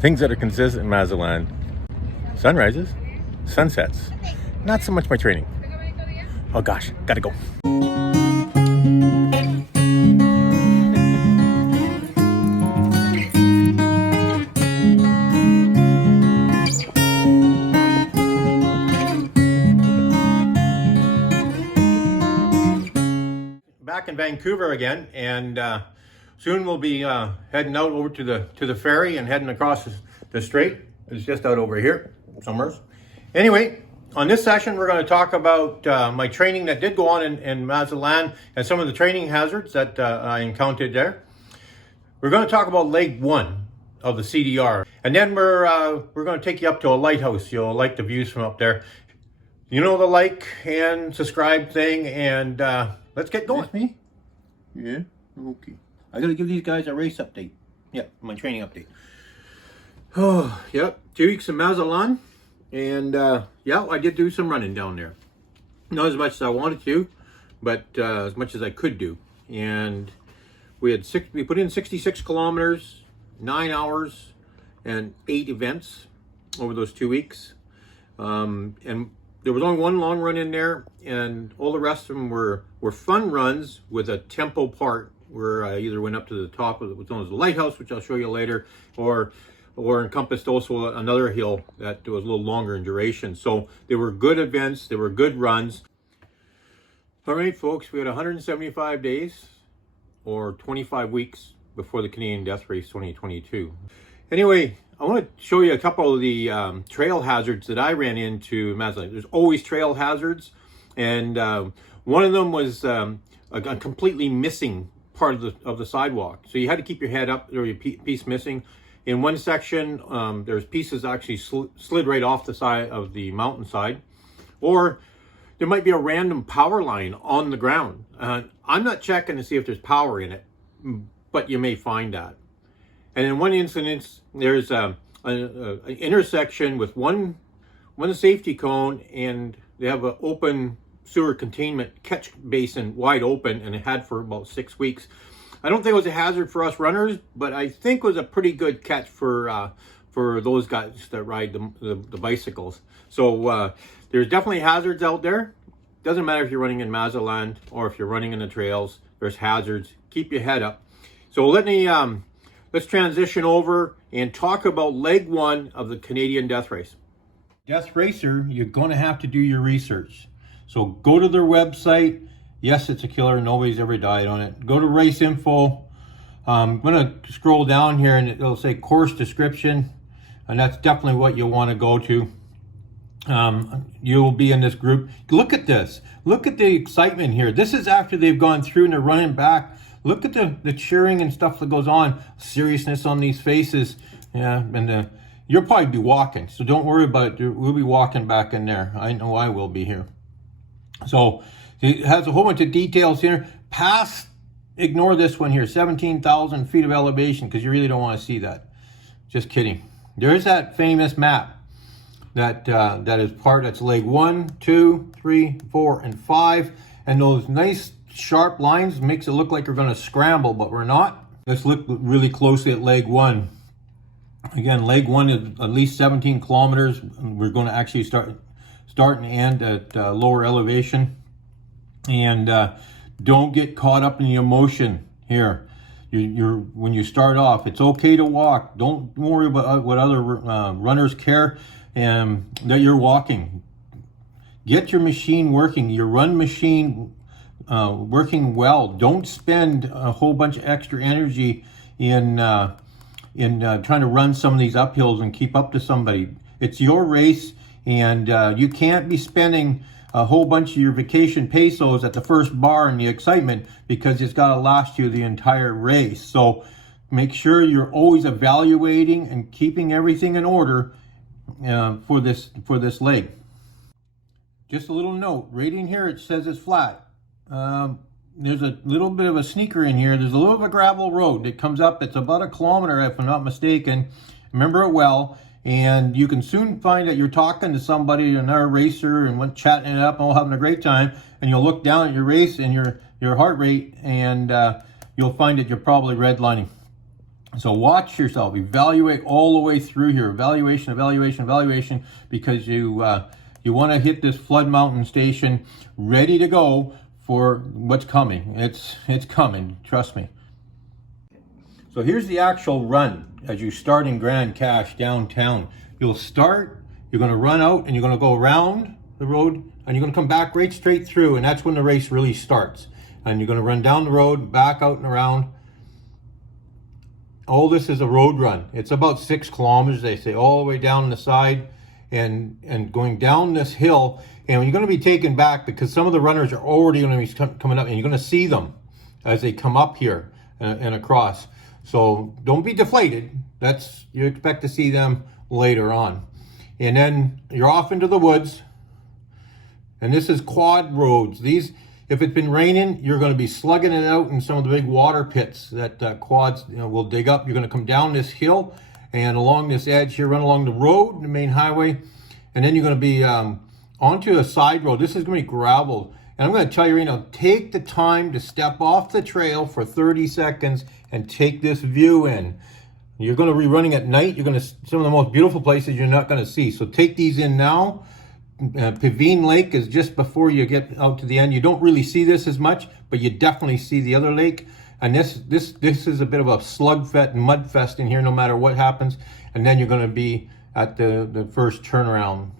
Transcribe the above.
Things that are consistent in Mazatlan: sunrises, sunsets. Not so much my training. Oh gosh, gotta go. Back in Vancouver again, and soon we'll be heading out over to the ferry and heading across the strait. It's just out over here somewhere. Anyway, on this session we're going to talk about my training that did go on in Mazatlan and some of the training hazards that I encountered there. We're going to talk about leg 1 of the CDR, and then we're going to take you up to a lighthouse. You'll like the views from up there. You know the like and subscribe thing, and let's get going. That's me? Yeah, okay. I gotta give these guys a race update. Yeah, my training update. Oh, yep. 2 weeks in Mazatlan. And yeah, I did do some running down there. Not as much as I wanted to, but as much as I could do. And we put in 66 kilometers, 9 hours, and 8 events over those 2 weeks. And there was only one long run in there, and all the rest of them were fun runs with a tempo part where I either went up to the top of what's known as the lighthouse, which I'll show you later, or encompassed also another hill that was a little longer in duration. So they were good events, they were good runs. All right, folks, we had 175 days or 25 weeks before the Canadian Death Race 2022. Anyway, I want to show you a couple of the trail hazards that I ran into in Mazatlan. There's always trail hazards, and one of them was a completely missing part of the sidewalk. So you had to keep your head up, or your piece missing. In one section, there's pieces actually slid right off the side of the mountainside, or there might be a random power line on the ground. I'm not checking to see if there's power in it, but you may find that. And in one instance, there's an intersection with one safety cone, and they have an open sewer containment catch basin wide open, and it had for about 6 weeks. I don't think it was a hazard for us runners, but I think it was a pretty good catch for those guys that ride the bicycles. So there's definitely hazards out there. Doesn't matter if you're running in Mazatlan or if you're running in the trails. There's hazards. Keep your head up. So let's transition over and talk about leg 1 of the Canadian Death Race. Death Racer, you're going to have to do your research. So go to their website. Yes, it's a killer. Nobody's ever died on it. Go to race info. I'm going to scroll down here and it'll say course description. And that's definitely what you'll want to go to. You'll be in this group. Look at this. Look at the excitement here. This is after they've gone through and they're running back. Look at the cheering and stuff that goes on. Seriousness on these faces. Yeah, and you'll probably be walking. So don't worry about it. We'll be walking back in there. I know I will be here. So it has a whole bunch of details here. Ignore this one here, 17,000 feet of elevation, because you really don't want to see that. Just kidding. There's that famous map that is that's leg 1, 2, 3, 4, and 5. And those nice sharp lines makes it look like we're going to scramble, but we're not. Let's look really closely at leg 1. Again, leg 1 is at least 17 kilometers. We're going to actually start and end at lower elevation. And don't get caught up in the emotion here. When you start off, it's okay to walk. Don't worry about what other runners care that you're walking. Get your machine working, your run machine working well. Don't spend a whole bunch of extra energy in trying to run some of these uphills and keep up to somebody. It's your race, and you can't be spending a whole bunch of your vacation pesos at the first bar in the excitement, because it's got to last you the entire race. So make sure you're always evaluating and keeping everything in order for this leg. Just a little note, right in here it says it's flat. There's a little bit of a sneaker in here. There's a little bit of a gravel road that comes up. It's about 1 kilometer, if I'm not mistaken. Remember it well. And you can soon find that you're talking to somebody, another racer, and chatting it up and all having a great time. And you'll look down at your race and your heart rate, and you'll find that you're probably redlining. So watch yourself, evaluate all the way through here, evaluation, because you want to hit this flood mountain station ready to go for what's coming. It's coming, trust me. So here's the actual run as you start in Grand Cache downtown. You'll start, you're going to run out, and you're going to go around the road, and you're going to come back right straight through, and that's when the race really starts. And you're going to run down the road, back out and around. All this is a road run. It's about 6 kilometers, they say, all the way down the side and going down this hill. And you're going to be taken back because some of the runners are already going to be coming up, and you're going to see them as they come up here and across. So don't be deflated. You expect to see them later on. And then you're off into the woods. And this is quad roads. These, if it's been raining, you're going to be slugging it out in some of the big water pits that quads will dig up. You're going to come down this hill and along this edge here, run along the road, the main highway, and then you're going to be onto a side road. This is going to be gravel. And I'm going to tell you right now, take the time to step off the trail for 30 seconds and take this view in. You're going to be running at night. You're going to, some of the most beautiful places you're not going to see. So take these in now. Pavine Lake is just before you get out to the end. You don't really see this as much, but you definitely see the other lake. And this is a bit of a slugfest and mud fest in here, no matter what happens. And then you're going to be at the first turnaround